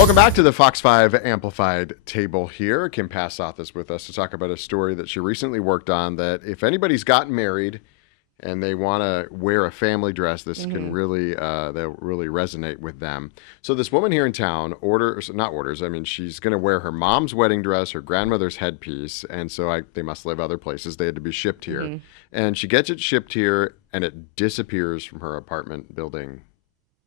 Welcome back to the Fox 5 Amplified table here. Kim Passoth is with us to talk about a story that she recently worked on that if anybody's gotten married and they want to wear a family dress, this can really, they'll really resonate with them. So this woman here in town she's going to wear her mom's wedding dress, her grandmother's headpiece, and so they must live other places. They had to be shipped here. And she gets it shipped here, and it disappears from her apartment building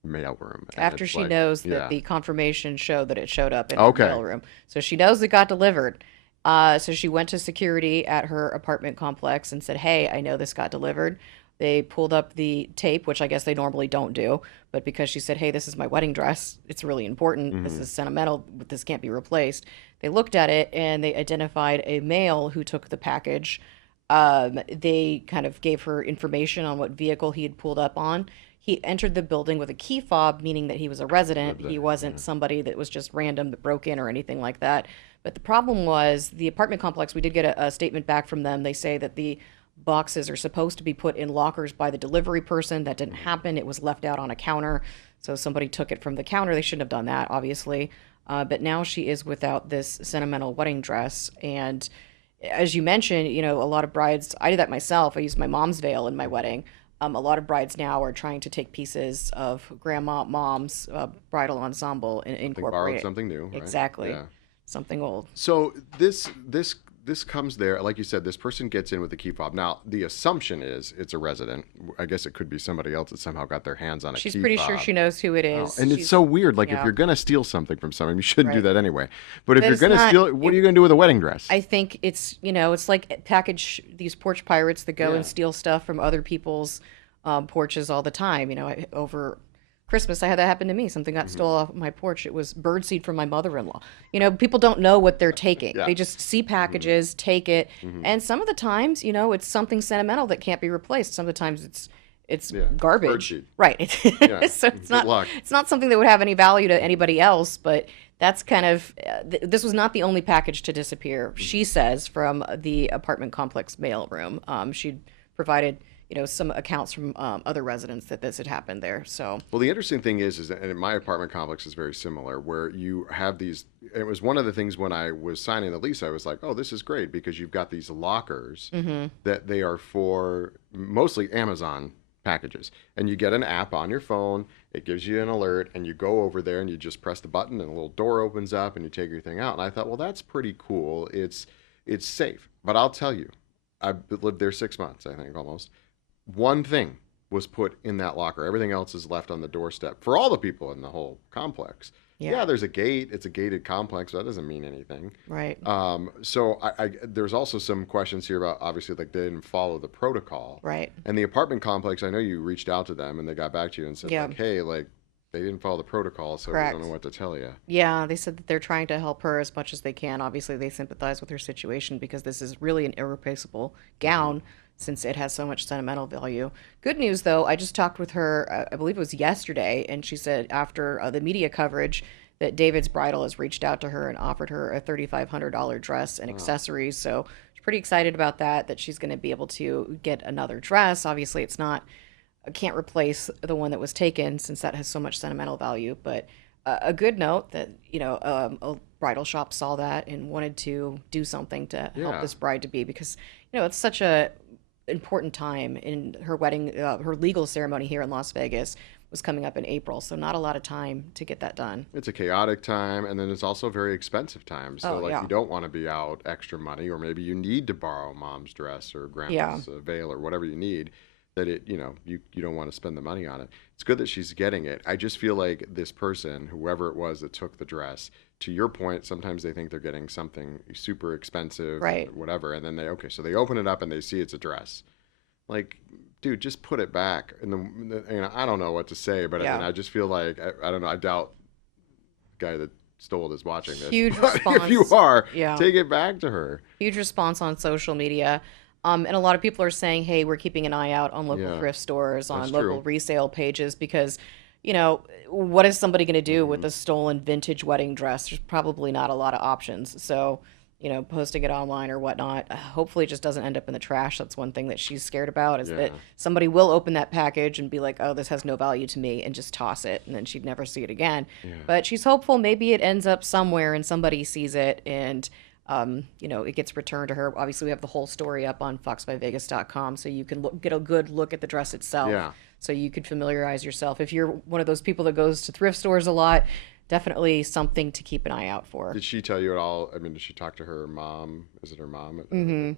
mailroom. After she knows that the confirmation showed that it showed up in the Okay. mailroom. So she knows it got delivered. So she went to security at her apartment complex and said, hey, I know this got delivered. They pulled up the tape, which I guess they normally don't do. But because she said, hey, this is my wedding dress, it's really important. This is sentimental. This can't be replaced. They looked at it and they identified a male who took the package. They kind of gave her information on what vehicle he had pulled up on. He entered the building with a key fob, meaning that he was a resident. He wasn't somebody that was just random that broke in or anything like that. But the problem was the apartment complex, we did get a statement back from them. They say that the boxes are supposed to be put in lockers by the delivery person. That didn't happen. It was left out on a counter. So somebody took it from the counter. They shouldn't have done that, obviously. But now she is without this sentimental wedding dress. And as you mentioned, a lot of brides, I did that myself. I used my mom's veil in my wedding. A lot of brides now are trying to take pieces of grandma, mom's bridal ensemble and incorporate Borrowed something new, right? Exactly. Yeah. Something old. So this comes there, like you said, this person gets in with the key fob. Now, the assumption is it's a resident. I guess it could be somebody else that somehow got their hands on a key fob. She's pretty sure she knows who it is. And it's so weird. Like, if you're going to steal something from someone, you shouldn't do Right. that anyway. But if But you're it's going to not- steal it, what are you going to do with a wedding dress? I think it's, it's like package these porch pirates that go Yeah. and steal stuff from other people's porches all the time. Over Christmas, I had that happen to me. Something got stolen off my porch. It was birdseed from my mother-in-law. People don't know what they're taking. Yeah. They just see packages, take it, and some of the times, it's something sentimental that can't be replaced. Some of the times it's garbage. Birdseed. Right. Yeah. So Good luck. it's not something that would have any value to anybody else, but that's kind of this was not the only package to disappear, she says, from the apartment complex mailroom. She'd provided some accounts from other residents that this had happened there. So Well, the interesting thing is that and my apartment complex is very similar, where you have these. It was one of the things when I was signing the lease, I was like, "Oh, this is great," because you've got these lockers that they are for mostly Amazon packages, and you get an app on your phone. It gives you an alert, and you go over there and you just press the button, and a little door opens up, and you take your thing out. And I thought, well, that's pretty cool. It's safe, but I'll tell you, I've lived there 6 months, I think, almost. One thing was put in that locker. Everything else is left on the doorstep for all the people in the whole complex. Yeah, there's a gate. It's a gated complex. That doesn't mean anything. right. So there's also some questions here about, obviously, like, they didn't follow the protocol. Right. And the apartment complex, I know you reached out to them and they got back to you and said, Yeah. like, hey, like, they didn't follow the protocol, so Correct. we don't know what to tell you. Yeah, they said that they're trying to help her as much as they can. Obviously, they sympathize with her situation because this is really an irreplaceable gown since it has so much sentimental value. Good news, though, I just talked with her, I believe it was yesterday, and she said after the media coverage that David's Bridal has reached out to her and offered her a $3,500 dress and accessories. So she's pretty excited about that she's going to be able to get another dress. Obviously, can't replace the one that was taken since that has so much sentimental value, but a good note that a bridal shop saw that and wanted to do something to help this bride to be, because it's such a important time in her wedding. Her legal ceremony here in Las Vegas was coming up in April, so not a lot of time to get that done. It's a chaotic time, and then it's also a very expensive time. So, you don't want to be out extra money, or maybe you need to borrow mom's dress or grandma's veil or whatever you need. That you don't want to spend the money on it. It's good that she's getting it. I just feel like this person, whoever it was that took the dress, to your point, sometimes they think they're getting something super expensive, Right. whatever, and then so they open it up and they see it's a dress. Like, dude, just put it back. And I don't know what to say, but I just feel like I don't know. I doubt the guy that stole it is watching this. Huge But response. if you are, Yeah. take it back to her. Huge response on social media. And a lot of people are saying, hey, we're keeping an eye out on local thrift stores, on That's local true. resale pages, because, what is somebody going to do with a stolen vintage wedding dress? There's probably not a lot of options. So, posting it online or whatnot. Hopefully, it just doesn't end up in the trash. That's one thing that she's scared about is Yeah. that somebody will open that package and be like, "Oh, this has no value to me," and just toss it, and then she'd never see it again. Yeah. But she's hopeful maybe it ends up somewhere and somebody sees it and it gets returned to her. Obviously, we have the whole story up on foxbyvegas.com, so you can get a good look at the dress itself. Yeah. So you could familiarize yourself. If you're one of those people that goes to thrift stores a lot, definitely something to keep an eye out for. Did she tell you at all? I mean, did she talk to her mom? Is it her mom? Are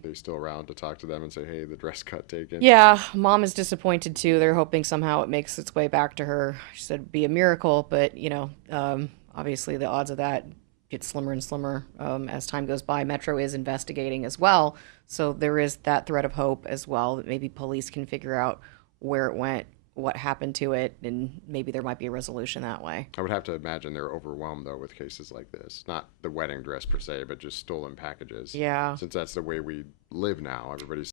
they still around to talk to them and say, hey, the dress got taken? Yeah, mom is disappointed too. They're hoping somehow it makes its way back to her. She said it'd be a miracle, but obviously the odds of that get slimmer and slimmer as time goes by. Metro is investigating as well, so there is that thread of hope as well that maybe police can figure out where it went, what happened to it, and maybe there might be a resolution that way. I would have to imagine they're overwhelmed, though, with cases like this. Not the wedding dress per se, but just stolen packages. Yeah. Since that's the way we live now, everybody's